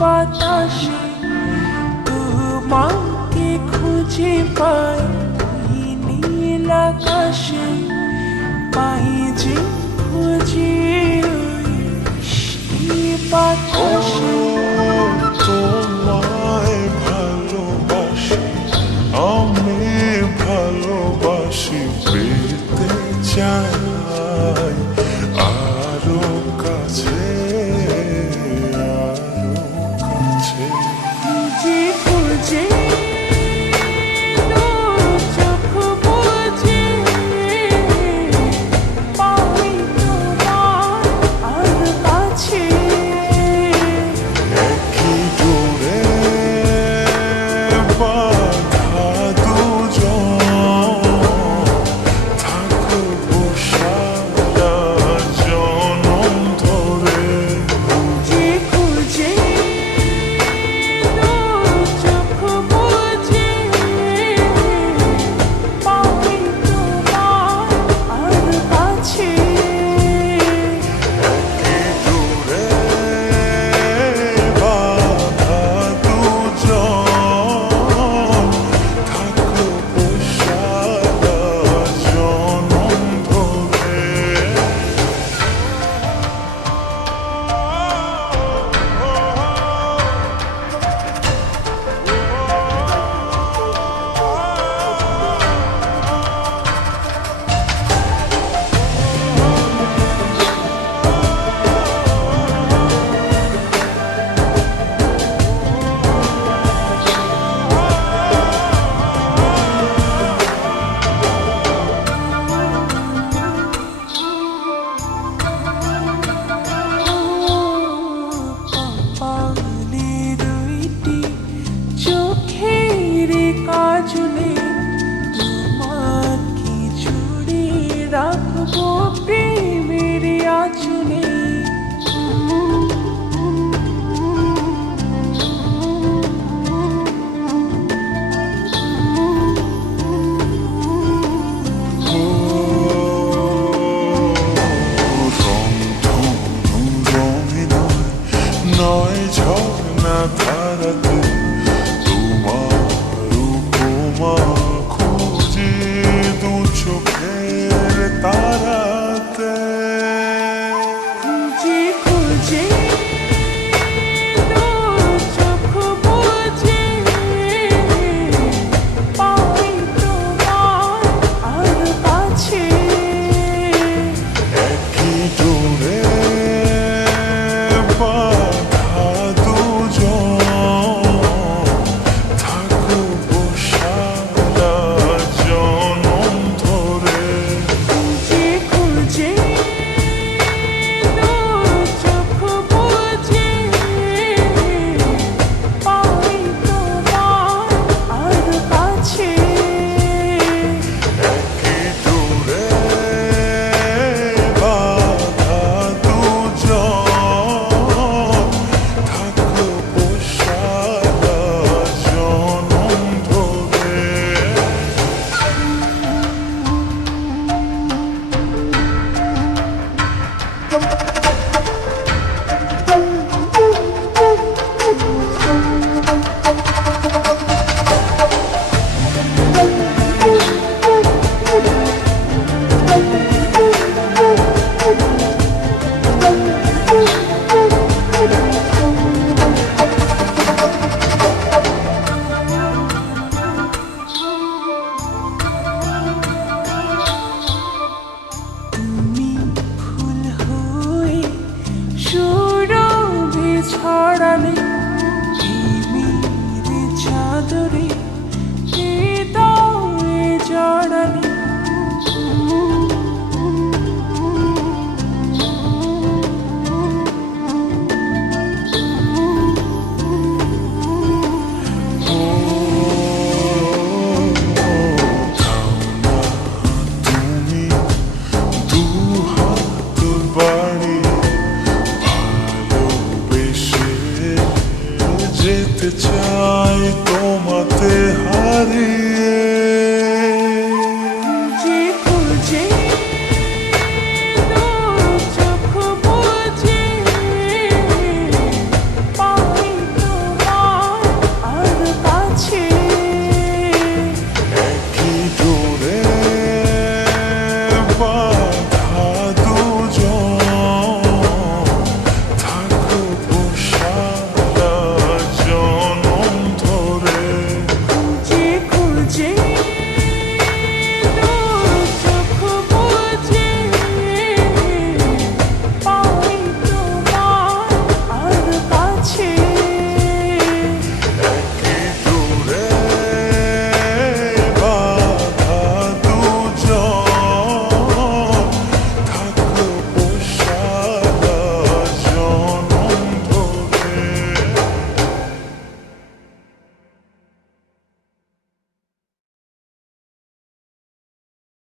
বাতাসে তোমাকে খুঁজে পাই, নীল আকাশে পাই যে খুঁজে বাতাসে। তোমায় ভালোবাসি, আমি ভালোবাসি, পেতে চাই আরো কাছে, আরো কাছে। খুঁজে খুঁজে চোখ বুজে পাই তোমার আর কাছে। একই ডোরে বাঁধা দুজন, থাকবো সারা জনম ধরে। খুঁজে খুঁজে চোখ বুজে পাই তোমার আর কাছে। একই ডোরে বাঁধা দুজন, থাকবো সারা জনম ধরে। কপালে দুইটি চোখের কাজলে তোমাকে জুড়ে রাখবো প্রেমের আঁচলে। নয় ঝর্ণা ধারাতে তোমার উপমা খুঁজে দু চোখের তারাতে। খুঁজে খুঁজে চোখ বুজে পাই তোমার আর কাছে। একই ডোরে বাঁধা দুজন, থাকবো সারা জনম ধরে। খুঁজে খুঁজে চোখ বুজে পাই তোমার আর কাছে। একই ডোরে বাঁধা দুজন, থাকবো সারা জনম ধরে। তুমি ফুল হয়ে সুরভি ছড়ালে প্রেমের চাদরে হৃদয়ে জড়ালে। তুমি দু হাত বাড়িয়ে ভালোবেসে যেতে চাই।